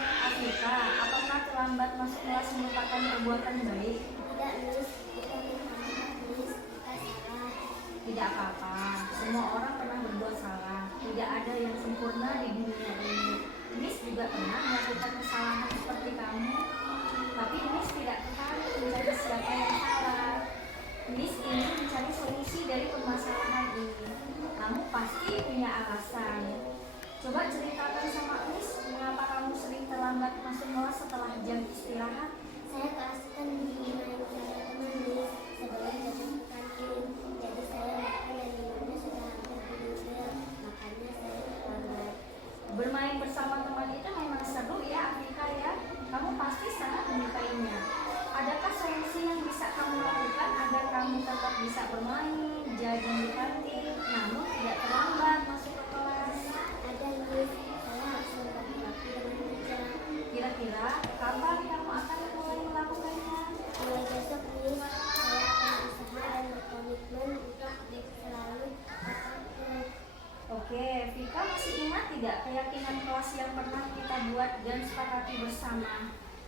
Afika, apakah terlambat masuk kelas merupakan perbuatan baik? Tidak, Miss. Kita minta maaf, Miss. Kita salah. Tidak apa-apa, semua orang pernah berbuat salah. Tidak ada yang sempurna di dunia ini. Miss juga pernah melakukan kesalahan seperti kamu. Tapi Miss tidak tertarik mencari siapa yang salah. Miss ingin mencari solusi dari permasalahan ini. Kamu pasti punya alasan. Coba ceritakan sama Miss, mengapa kamu sering terlambat masuk kelas setelah jam istirahat? Saya keasikan main sama teman, Miss. Sebelum jatuh ke kantin. Jadi saya makan dan minumnya sudah hampir berakhir. Makanya saya terlambat. Bermain bersama teman itu memang seru ya, Afika ya. Kamu pasti sangat menyukainya. Adakah solusi yang bisa kamu lakukan agar kamu tetap bisa bermain, jajan di kantin, namun tidak terlambat masuk ke kelas? Ada, Miss. Saya harus membagi waktu dengan bijak. Kira-kira kapan kamu akan mulai melakukannya? Mulai besok, Miss, saya akan berusaha dan berkomitmen untuk selalu patuh. Oke, Vika masih ingat tidak keyakinan kelas yang pernah kita buat dan sepakati bersama?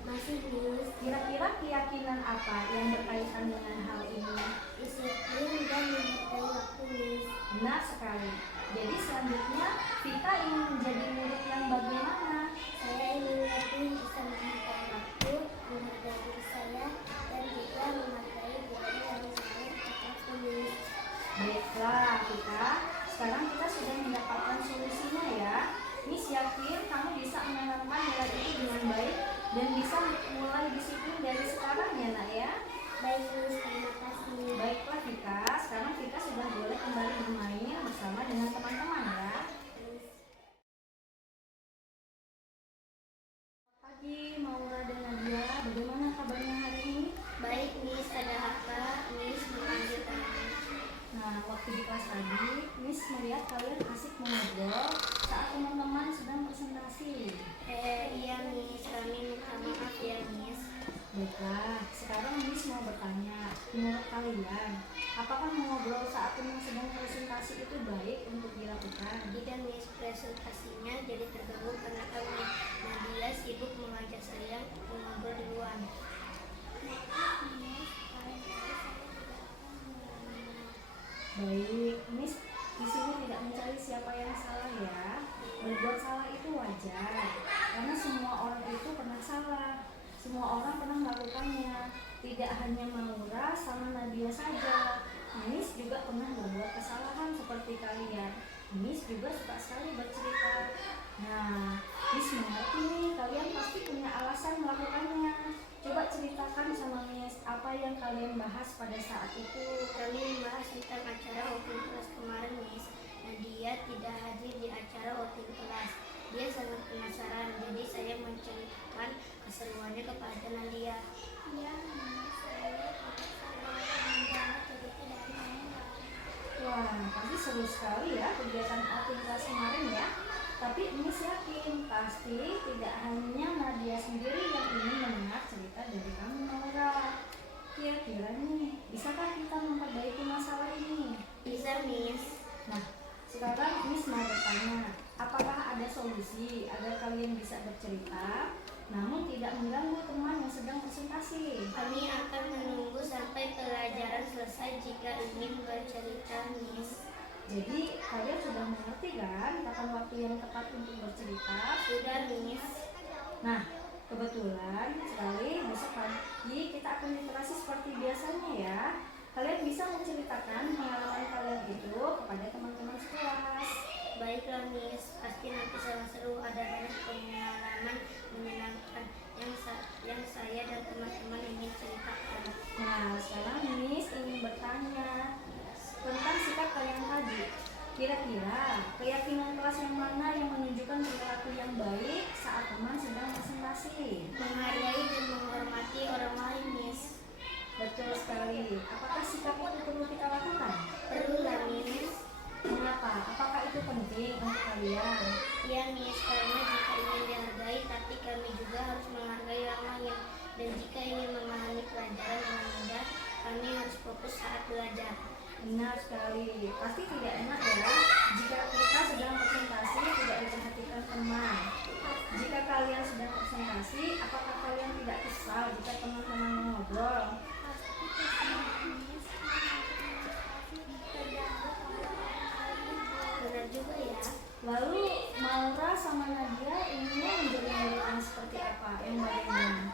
Masih, Miss. Kira-kira keyakinan apa yang berkaitan dengan hal ini? Disiplin dan menghargai waktu, Miss. Benar sekali. Jadi selanjutnya Vika ingin menjadi murid yang bagaimana? Saya ingin lebih bisa menghargai waktu, menghargai diri saya, dan juga menghargai guru yang saya tetap, Miss. Baiklah Vika, sekarang kita sudah mendapatkan solusinya ya. Miss yakin kamu bisa menanamkan nilai itu dengan baik dan bisa mulai disiplin dari sekarang ya nak ya. Baik, Miss. Terima kasih. Baiklah Vika, sekarang Vika sudah boleh kembali bermain bersama dengan teman-teman ya. Pagi Maura dan Nadia, bagaimana kabarnya hari ini? Baik, Miss. Ada apa? Miss memanggil kami. Nah, waktu di kelas tadi, Miss melihat kalian asik mengobrol saat teman-teman sedang presentasi. Iya, Miss. Kami minta maaf ya, Miss. Baiklah, sekarang Miss mau bertanya, menurut kalian, apakah mengobrol saat teman sedang presentasi itu baik untuk dilakukan? Tidak, Miss. Presentasinya jadi terganggu karena kami Nadia sibuk mengajak saya mengobrol di luar. Baik, Miss di sini tidak mencari siapa yang salah ya. Berbuat salah itu wajar, karena semua orang itu pernah salah. Semua orang pernah melakukannya. Tidak hanya Maura sama Nadia saja. Miss juga pernah membuat kesalahan seperti kalian. Miss juga suka sekali bercerita. Nah, Miss mengerti nih, kalian pasti punya alasan melakukannya. Coba ceritakan sama Miss, apa yang kalian bahas pada saat itu? Kami membahas tentang acara outing kelas kemarin, Miss. Nadia tidak hadir di acara outing kelas. Dia sangat penasaran, jadi saya menceritakan keseruannya kepada Nadia. Iya, Miss. Saya banget cerita dari Nadia. Wah, pasti seru sekali ya kegiatan outing kelas kemarin ya. Tapi Miss yakin pasti tidak hanya Nadia sendiri yang ingin mendengar cerita dari kamu Maura. Kira-kira nih, bisakah kita memperbaiki masalah ini? Bisa, Miss. Nah, sekarang Miss mau bertanya, apakah ada solusi agar kalian bisa bercerita namun tidak mengganggu teman yang sedang presentasi? Kami akan menunggu sampai pelajaran selesai jika ingin bercerita, Miss. Jadi kalian sudah mengerti kan kapan waktu yang tepat untuk bercerita? Sudah, Miss. Nah, kebetulan sekali besok pagi kita akan literasi seperti biasanya ya. Kalian bisa menceritakan pengalaman kalian itu kepada teman-teman sekelas. Baiklah, Miss. Pasti nanti sangat seru. Ada banyak pengalaman menyenangkan yang saya dan teman-teman ingin ceritakan. Nah, sekarang Miss ingin bertanya tentang sikap kalian tadi. Kira-kira keyakinan kelas yang mana yang menunjukkan perilaku yang baik saat teman sedang presentasi? Menghargai dan menghormati orang lain, Miss. Betul sekali. Apakah sikap itu perlu kita lakukan? Perlu lah, Miss. Mengapa? Apakah itu penting untuk kalian? Ya, Miss. Karena jika ingin dihargai, tapi kami juga harus menghargai orang lain. Dan jika ingin memahami pelajaran dengan mudah, kami harus fokus saat belajar. Benar sekali. Pasti tidak enak ya jika kita sedang presentasi tidak diperhatikan teman. Jika kalian sedang komunikasi, apakah kalian tidak kesal jika teman-teman mengobrol? Pasti kesal, Miss. Terganggu kalau orang lain ribut. Benar juga ya. Lalu Maura sama Nadia inginnya menjadi murid yang seperti apa? Yang bagaimana?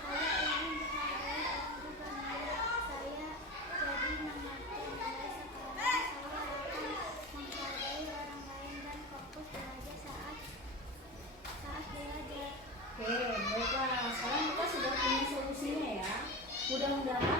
Saya ingin dihargai orang juga, Miss. Saya jadi mengerti mulai sekarang. Saya akan menghargai orang lain dan fokus belajar saat belajar. Oke, baiklah. Sekarang kita sudah punya solusinya ya. Mudah-mudahan